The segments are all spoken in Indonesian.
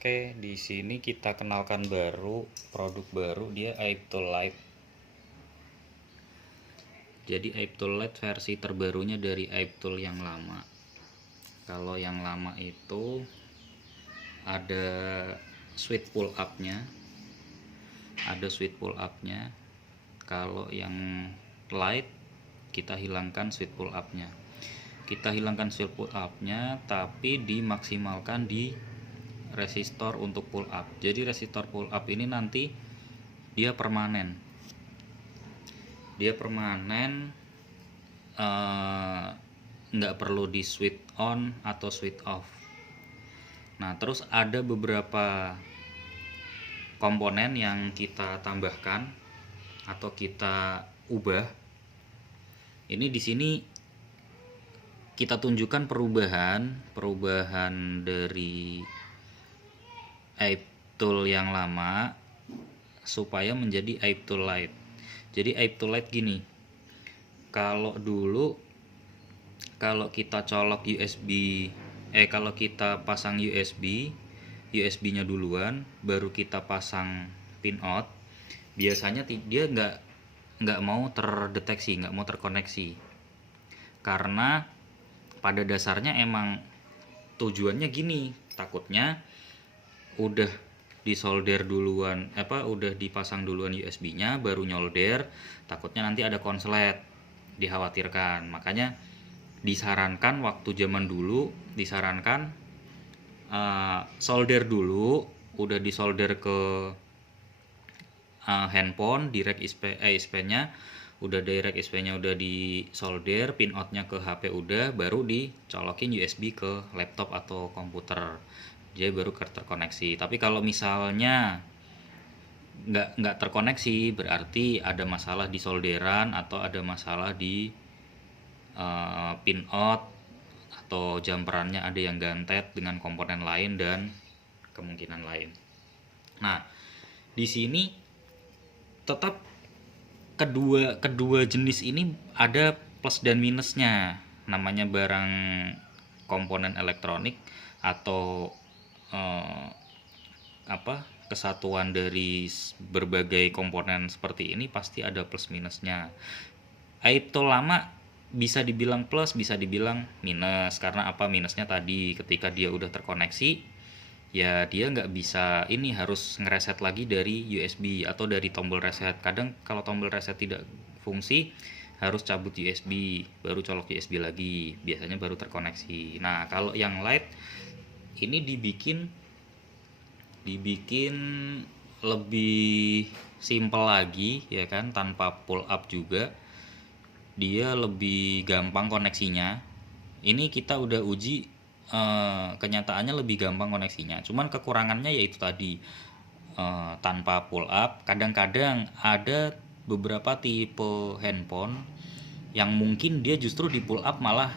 Oke, di sini kita kenalkan baru produk baru, dia Aiptool Light. Jadi Aiptool Light versi terbarunya dari Aiptool yang lama. Kalau yang lama itu ada switch pull up-nya. Kalau yang light kita hilangkan switch pull up-nya. Tapi dimaksimalkan di resistor untuk pull up. Jadi resistor pull up ini nanti dia permanen, nggak perlu di switch on atau switch off. Nah, terus ada beberapa komponen yang kita tambahkan atau kita ubah. Ini di sini kita tunjukkan perubahan dari Aiptool yang lama supaya menjadi Aiptool Light. Jadi Aiptool Light gini. Kalau dulu kita colok kalau kita pasang USB-nya duluan, baru kita pasang pin out, biasanya dia nggak mau terdeteksi, nggak mau terkoneksi, karena pada dasarnya emang tujuannya gini, takutnya udah disolder duluan, udah dipasang duluan USB-nya baru nyolder, takutnya nanti ada konslet, dikhawatirkan. Makanya disarankan waktu zaman dulu solder dulu, udah disolder ke handphone, direct ISP-nya udah disolder, pin out-nya ke HP udah, baru dicolokin USB ke laptop atau komputer, dia baru terkoneksi. Tapi kalau misalnya nggak terkoneksi, berarti ada masalah di solderan atau ada masalah di pin out, atau jumperannya ada yang gantet dengan komponen lain dan kemungkinan lain. Nah, di sini tetap kedua jenis ini ada plus dan minusnya. Namanya barang komponen elektronik atau kesatuan dari berbagai komponen seperti ini pasti ada plus minusnya. Aiptool lama bisa dibilang plus, bisa dibilang minus. Karena minusnya tadi, ketika dia udah terkoneksi, ya dia nggak bisa, ini harus ngereset lagi dari USB atau dari tombol reset. Kadang kalau tombol reset tidak fungsi, harus cabut USB, baru colok USB lagi, biasanya baru terkoneksi. Nah, kalau yang light ini dibikin lebih simple lagi, ya kan, tanpa pull up juga. Dia lebih gampang koneksinya. Ini kita udah uji, kenyataannya lebih gampang koneksinya. Cuman kekurangannya yaitu tadi, tanpa pull up. Kadang-kadang ada beberapa tipe handphone yang mungkin dia justru di pull up malah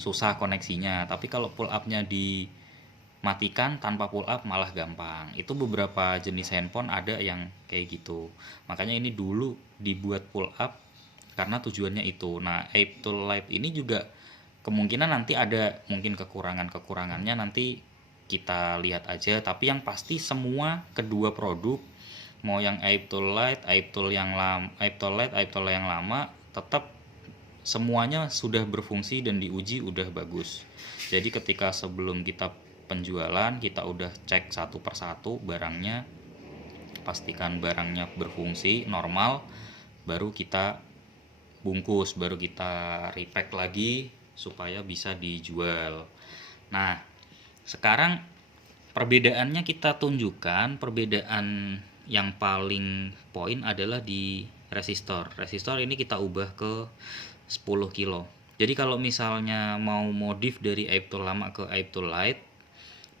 susah koneksinya, tapi kalau pull up-nya dimatikan tanpa pull up malah gampang. Itu beberapa jenis handphone ada yang kayak gitu. Makanya ini dulu dibuat pull up karena tujuannya itu. Nah, Aiptool Light ini juga kemungkinan nanti ada mungkin kekurangannya, nanti kita lihat aja. Tapi yang pasti semua kedua produk, mau yang Aiptool Light, Aiptool yang lama, tetap semuanya sudah berfungsi dan diuji udah bagus. Jadi ketika sebelum kita penjualan, kita udah cek satu persatu barangnya, pastikan barangnya berfungsi normal, baru kita bungkus, baru kita repack lagi supaya bisa dijual. Nah, sekarang perbedaannya kita tunjukkan. Perbedaan yang paling poin adalah di resistor. Resistor ini kita ubah ke 10 kilo. Jadi kalau misalnya mau modif dari Aiptool lama ke Aiptool Light,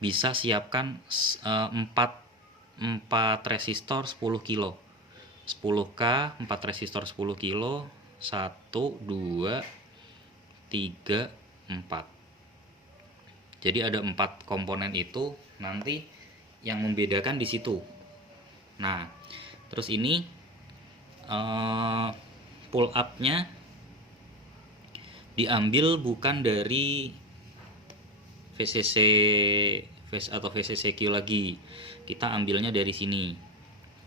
bisa siapkan 4 resistor 10 kilo. 10K, 4 resistor 10 kilo, 1, 2, 3, 4. Jadi ada 4 komponen itu, nanti yang membedakan di situ. Nah, terus ini pull up-nya diambil bukan dari VCC atau VCCQ lagi. Kita ambilnya dari sini,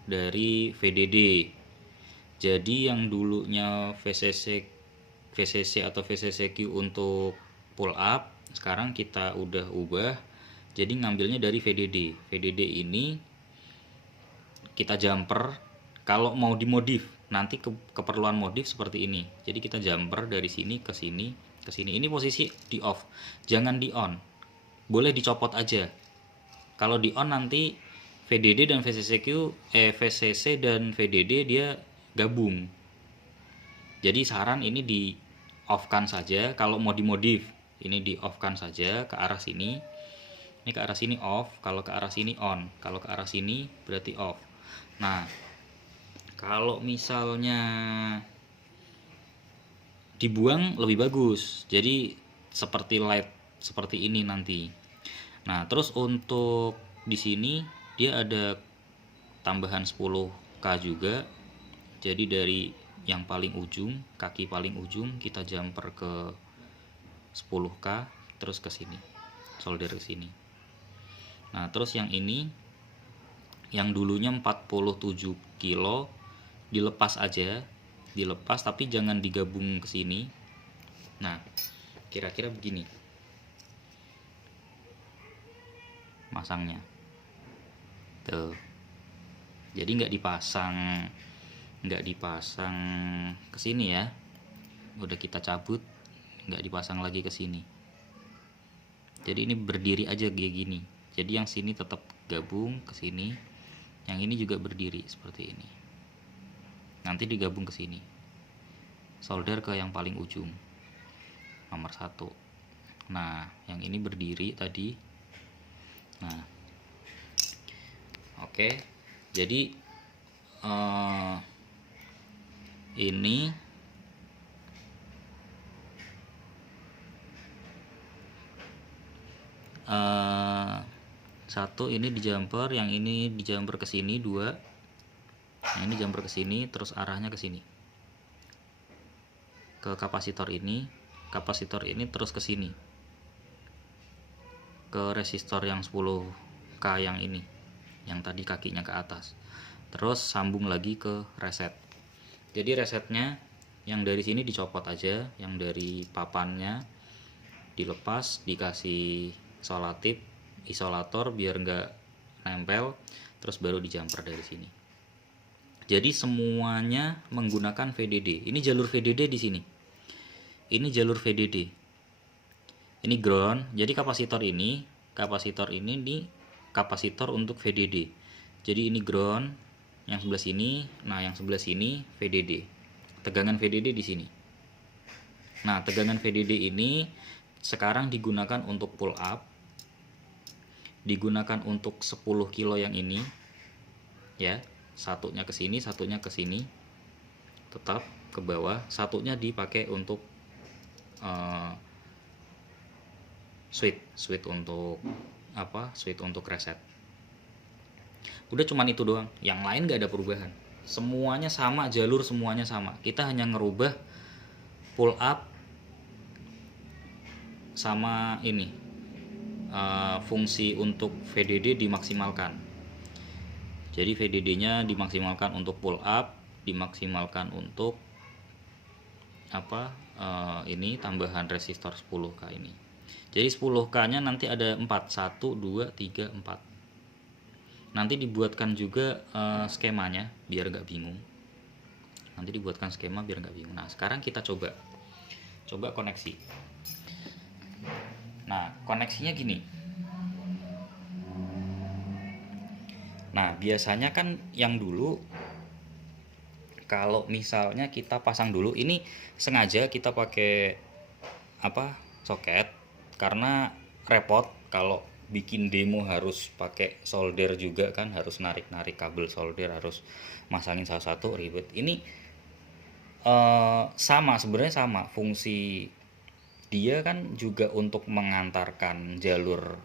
dari VDD. Jadi yang dulunya VCC atau VCCQ untuk pull up, sekarang kita udah ubah jadi ngambilnya dari VDD. VDD ini kita jumper. Kalau mau dimodif, nanti keperluan modif seperti ini. Jadi kita jumper dari sini ke sini ke sini. Ini posisi di off, jangan di on. Boleh dicopot aja. Kalau di on nanti VDD dan VCC dan VDD dia gabung. Jadi saran ini di off kan saja. Kalau mau dimodif, ini di off kan saja ke arah sini. Ini ke arah sini off, kalau ke arah sini on. Kalau ke arah sini berarti off. Nah, kalau misalnya dibuang lebih bagus. Jadi seperti light seperti ini nanti. Nah, terus untuk di sini dia ada tambahan 10K juga. Jadi dari yang paling ujung, kaki paling ujung kita jumper ke 10K terus ke sini. Solder ke sini. Nah, terus yang ini yang dulunya 47 kilo dilepas aja, dilepas tapi jangan digabung ke sini. Nah, kira-kira begini masangnya tuh. Jadi nggak dipasang ke sini ya, udah kita cabut, nggak dipasang lagi ke sini. Jadi ini berdiri aja kayak gini. Jadi yang sini tetap gabung ke sini, yang ini juga berdiri seperti ini. Nanti digabung ke sini, solder ke yang paling ujung nomor 1. Nah, yang ini berdiri tadi. Nah, oke. Jadi ini satu, ini di jumper, yang ini di jumper ke sini 2. Nah, ini jumper ke sini terus arahnya ke sini. Ke kapasitor ini terus ke sini. Ke resistor yang 10K yang ini. Yang tadi kakinya ke atas. Terus sambung lagi ke reset. Jadi resetnya yang dari sini dicopot aja, yang dari papannya dilepas, dikasih isolator biar nggak nempel, terus baru di jumper dari sini. Jadi semuanya menggunakan VDD. Ini jalur VDD di sini. Ini jalur VDD. Ini ground. Jadi kapasitor ini di kapasitor untuk VDD. Jadi ini ground, yang sebelah sini, nah yang sebelah sini VDD. Tegangan VDD di sini. Nah, tegangan VDD ini sekarang digunakan untuk pull up. Digunakan untuk 10 kilo yang ini. Ya. Satunya ke sini, satunya ke sini, tetap ke bawah. Satunya dipakai untuk switch untuk apa? Switch untuk reset. Udah cuman itu doang. Yang lain nggak ada perubahan. Semuanya sama, jalur semuanya sama. Kita hanya ngerubah pull up sama ini fungsi untuk VDD dimaksimalkan. Jadi VDD-nya dimaksimalkan untuk pull up, dimaksimalkan untuk apa? Ini tambahan resistor 10K ini. Jadi 10K-nya nanti ada 4, 1, 2, 3, 4. Nanti dibuatkan juga skemanya biar nggak bingung. Nanti dibuatkan skema biar nggak bingung. Nah, sekarang kita coba koneksi. Nah, koneksinya gini. Nah, biasanya kan yang dulu kalau misalnya kita pasang dulu, ini sengaja kita pakai soket karena repot kalau bikin demo harus pakai solder juga kan, harus narik-narik kabel solder, harus masangin satu-satu, ribet. Ini sebenarnya sama fungsi dia kan juga untuk mengantarkan jalur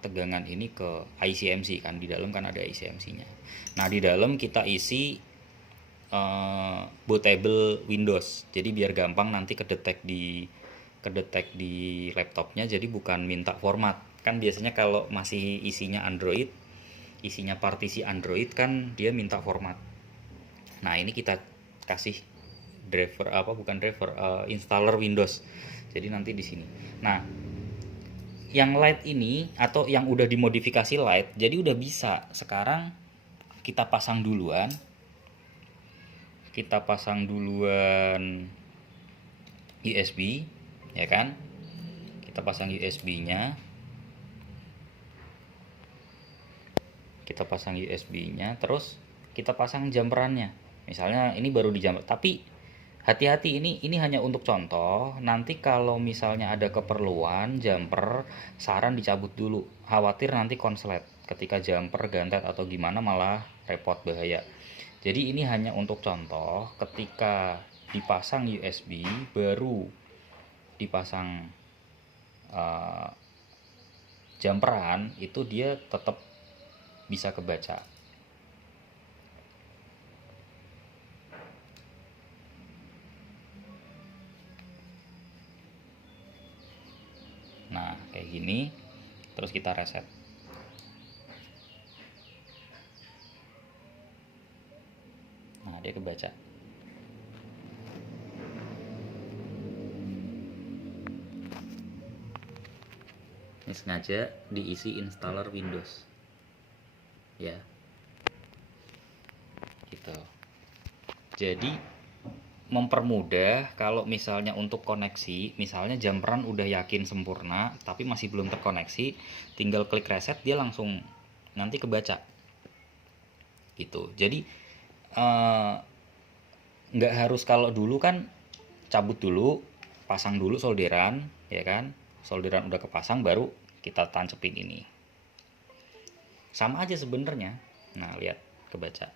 tegangan ini ke ICMC kan, di dalam kan ada ICMC-nya. Nah, di dalam kita isi bootable Windows. Jadi biar gampang nanti kedetek di kedetek di laptopnya, jadi bukan minta format. Kan biasanya kalau masih isinya Android, isinya partisi Android kan dia minta format. Nah, ini kita kasih driver apa, bukan driver, installer Windows. Jadi nanti di sini. Nah, yang Lite ini atau yang udah dimodifikasi Lite, jadi udah bisa. Sekarang kita pasang duluan. Kita pasang duluan USB, ya kan? Kita pasang USB-nya. Kita pasang USB-nya, terus kita pasang jumperannya. Misalnya ini baru di jumper, tapi hati-hati, ini hanya untuk contoh. Nanti kalau misalnya ada keperluan jumper, saran dicabut dulu. Khawatir nanti konslet. Ketika jumper gantet atau gimana malah repot, bahaya. Jadi ini hanya untuk contoh, ketika dipasang USB baru dipasang uh, jumperan, itu dia tetap bisa kebaca. Nah, kayak gini. Terus kita reset. Nah, dia kebaca. Ini sengaja diisi installer Windows. Ya. Gitu. Jadi mempermudah kalau misalnya untuk koneksi, misalnya jumperan udah yakin sempurna tapi masih belum terkoneksi, tinggal klik reset dia langsung nanti kebaca gitu. Jadi nggak harus, kalau dulu kan cabut dulu, pasang dulu solderan, ya kan, solderan udah kepasang baru kita tancepin ini, sama aja sebenarnya. Nah, lihat, kebaca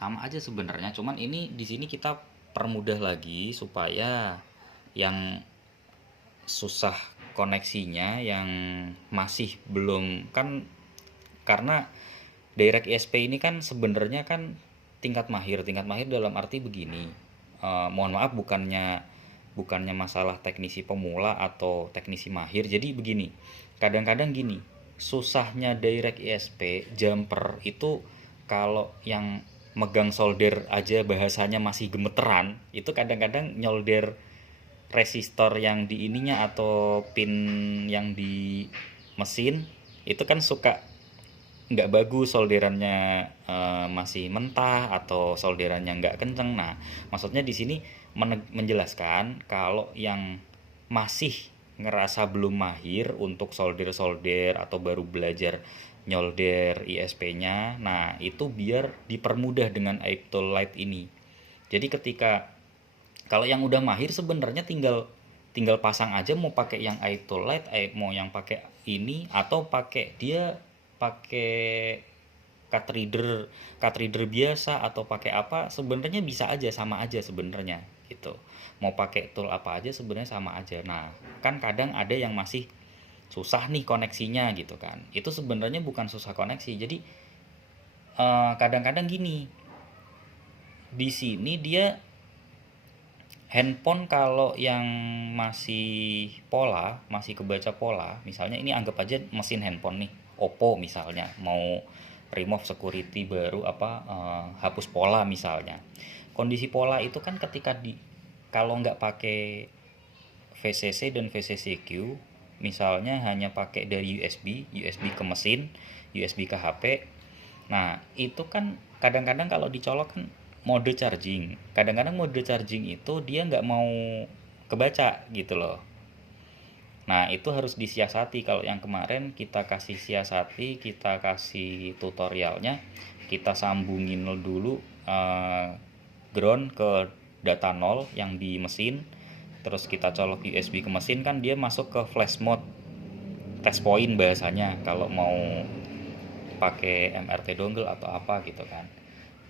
sama aja sebenarnya, cuman ini di sini kita permudah lagi supaya yang susah koneksinya, yang masih belum kan, karena Direct ISP ini kan sebenarnya kan tingkat mahir dalam arti begini. Mohon maaf, bukannya masalah teknisi pemula atau teknisi mahir. Jadi begini, kadang-kadang gini, susahnya Direct ISP jumper itu, kalau yang megang solder aja bahasanya masih gemeteran, itu kadang-kadang nyolder resistor yang di ininya atau pin yang di mesin itu kan suka nggak bagus, solderannya masih mentah atau solderannya nggak kenceng. Nah, maksudnya di sini menjelaskan kalau yang masih ngerasa belum mahir untuk solder-solder atau baru belajar nyolder ISP-nya, nah itu biar dipermudah dengan iTool Lite ini. Jadi ketika kalau yang udah mahir sebenarnya tinggal tinggal pasang aja, mau pakai yang iTool Lite, mau yang pakai ini, atau pakai dia pakai card reader biasa atau pakai apa, sebenarnya bisa aja, sama aja sebenarnya gitu. Mau pakai tool apa aja sebenarnya sama aja. Nah, kan kadang ada yang masih susah nih koneksinya gitu kan. Itu sebenarnya bukan susah koneksi. Jadi kadang-kadang gini, di sini dia handphone kalau yang masih pola, masih kebaca pola, misalnya ini anggap aja mesin handphone nih, Oppo misalnya, mau remove security baru apa, hapus pola misalnya. Kondisi pola itu kan ketika kalau nggak pakai VCC dan VCCQ, misalnya hanya pakai dari USB ke mesin, USB ke HP. Nah, itu kan kadang-kadang kalau dicolok kan mode charging. Kadang-kadang mode charging itu dia nggak mau kebaca gitu loh. Nah, itu harus disiasati. Kalau yang kemarin kita kasih siasati, kita kasih tutorialnya, kita sambungin dulu ground ke data 0 yang di mesin, terus kita colok USB ke mesin, kan dia masuk ke flash mode test point bahasanya kalau mau pakai MRT dongle atau apa gitu kan,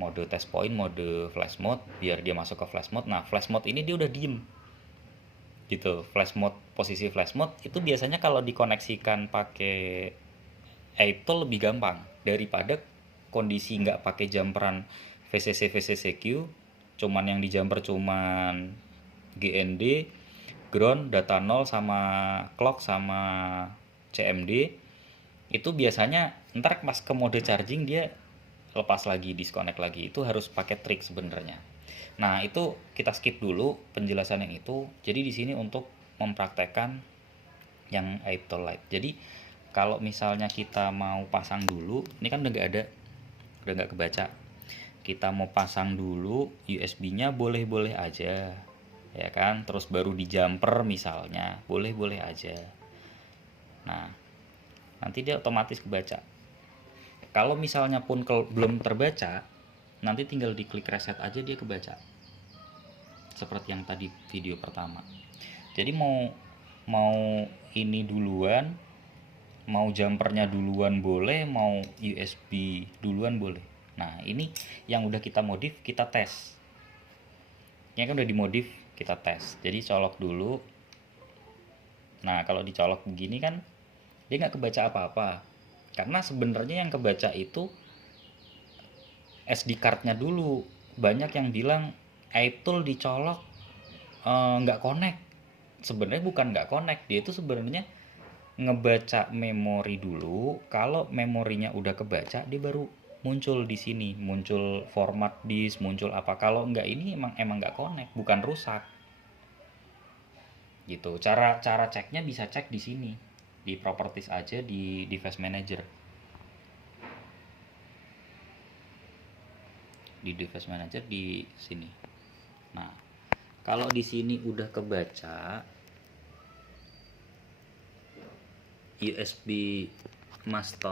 mode test point, mode flash mode, biar dia masuk ke flash mode. Nah, flash mode ini dia udah diem gitu. Flash mode, posisi flash mode itu biasanya kalau dikoneksikan pakai itu lebih gampang daripada kondisi nggak pakai jumperan VCC VCCQ, cuman yang di jumper cuman GND, ground, data 0 sama clock sama CMD. Itu biasanya ntar pas ke mode charging dia lepas lagi, disconnect lagi. Itu harus pakai trik sebenarnya. Nah, itu kita skip dulu penjelasan yang itu. Jadi di sini untuk mempraktekkan yang Aiptol Light. Jadi kalau misalnya kita mau pasang dulu, ini kan udah nggak kebaca. Kita mau pasang dulu USB-nya boleh-boleh aja, ya kan? Terus baru di jumper misalnya, boleh-boleh aja. Nah, nanti dia otomatis kebaca. Kalau misalnya pun belum terbaca, nanti tinggal diklik reset aja dia kebaca. Seperti yang tadi video pertama. Jadi mau ini duluan, mau jumpernya duluan boleh, mau USB duluan boleh. Nah, ini yang udah kita modif, kita tes. Ini kan udah dimodif, kita tes. Jadi colok dulu. Nah, kalau dicolok begini kan dia nggak kebaca apa-apa. Karena sebenarnya yang kebaca itu SD card-nya dulu. Banyak yang bilang iTool dicolok nggak connect. Sebenarnya bukan nggak connect, dia itu sebenarnya ngebaca memori dulu. Kalau memorinya udah kebaca, dia baru muncul di sini, muncul format disk, muncul apa. Kalau nggak ini emang nggak connect, bukan rusak. Gitu. Cara ceknya bisa cek di sini, di properties aja di device manager. Di device manager di sini. Nah, kalau di sini udah kebaca USB master